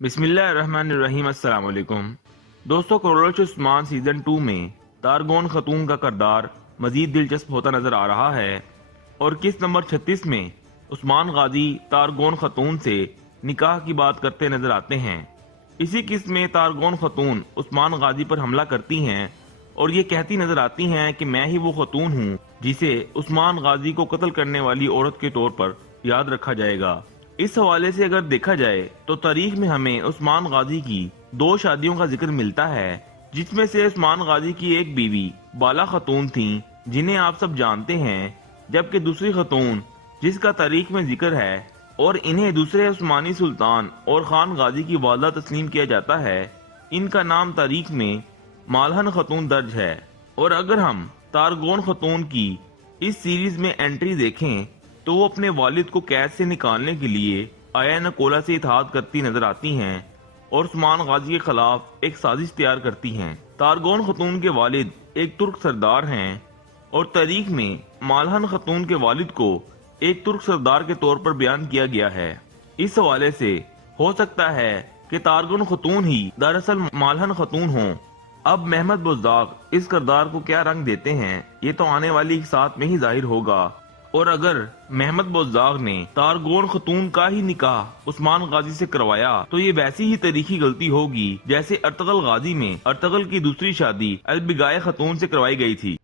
بسم اللہ الرحمن الرحیم۔ السلام علیکم دوستو، کروڑوچ عثمان سیزن 2 میں تارگون خاتون کا کردار مزید دلچسپ ہوتا نظر آ رہا ہے اور قسط نمبر 36 میں عثمان غازی تارگون خاتون سے نکاح کی بات کرتے نظر آتے ہیں۔ اسی قسط میں تارگون خاتون عثمان غازی پر حملہ کرتی ہیں اور یہ کہتی نظر آتی ہیں کہ میں ہی وہ خاتون ہوں جسے عثمان غازی کو قتل کرنے والی عورت کے طور پر یاد رکھا جائے گا۔ اس حوالے سے اگر دیکھا جائے تو تاریخ میں ہمیں عثمان غازی کی 2 شادیوں کا ذکر ملتا ہے، جس میں سے عثمان غازی کی ایک بیوی بالا خاتون تھیں جنہیں آپ سب جانتے ہیں، جبکہ دوسری خاتون جس کا تاریخ میں ذکر ہے اور انہیں دوسرے عثمانی سلطان اور خان غازی کی والدہ تسلیم کیا جاتا ہے، ان کا نام تاریخ میں مالہن خاتون درج ہے۔ اور اگر ہم تارگون خاتون کی اس سیریز میں انٹری دیکھیں تو وہ اپنے والد کو قید سے نکالنے کے لیے آیا نکولا سے اتحاد کرتی نظر آتی ہیں اور عثمان غازی کے خلاف ایک سازش تیار کرتی ہیں۔ تارگون خاتون کے والد ایک ترک سردار ہیں اور تاریخ میں مالہن خاتون کے والد کو ایک ترک سردار کے طور پر بیان کیا گیا ہے۔ اس حوالے سے ہو سکتا ہے کہ تارگون خاتون ہی دراصل مالہن خاتون ہوں۔ اب محمد بزداق اس کردار کو کیا رنگ دیتے ہیں یہ تو آنے والی اقساط میں ہی ظاہر ہوگا، اور اگر محمد بزداق نے تارگون خاتون کا ہی نکاح عثمان غازی سے کروایا تو یہ ویسی ہی تاریخی غلطی ہوگی جیسے ارطغرل غازی میں ارطغرل کی دوسری شادی البگائے خاتون سے کروائی گئی تھی۔